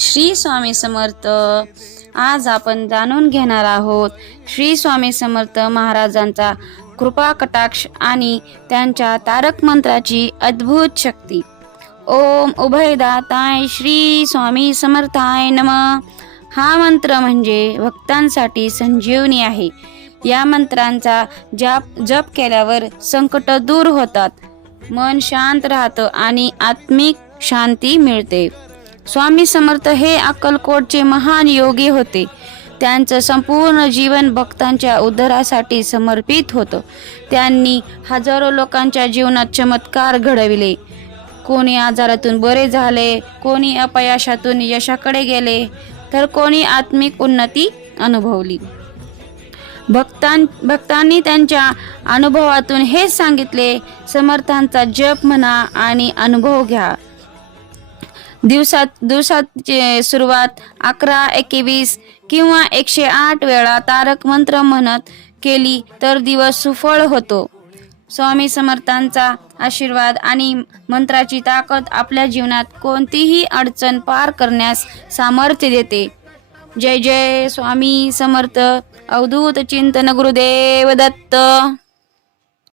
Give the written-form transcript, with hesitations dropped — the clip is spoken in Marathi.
श्री स्वामी समर्थ. आज आपण जाणून घेणार आहोत श्री स्वामी समर्थ महाराजांचा कृपा कटाक्ष आणि त्यांच्या तारक मंत्राची अद्भुत शक्ती. ओम उभयदाताय श्री स्वामी समर्थाय नमः. हा मंत्र म्हणजे भक्तांसाठी संजीवनी आहे. या मंत्रांचा जप केल्यावर संकट दूर होतात, मन शांत राहतं आणि आत्मिक शांती मिळते. स्वामी समर्थ हे अक्कलकोटचे महान योगी होते. त्यांचं संपूर्ण जीवन भक्तांच्या उद्धारासाठी समर्पित होतं. त्यांनी हजारो लोकांच्या जीवनात चमत्कार घडविले. कोणी आजारातून बरे झाले, कोणी अपयशातून यशाकडे गेले, तर कोणी आत्मिक उन्नती अनुभवली. भक्तांनी त्यांच्या अनुभवातून हेच सांगितले, समर्थांचा जप म्हणा आणि अनुभव घ्या. दिवसाची सुरुवात 11, 21 किंवा 108 वेळा तारक मंत्र म्हणत केली तर दिवस सुफळ होतो. स्वामी समर्थांचा आशीर्वाद आणि मंत्राची ताकद आपल्या जीवनात कोणतीही अडचण पार करण्यास सामर्थ्य देते. जय जय स्वामी समर्थ. अवधूत चिंतन गुरुदेव दत्त.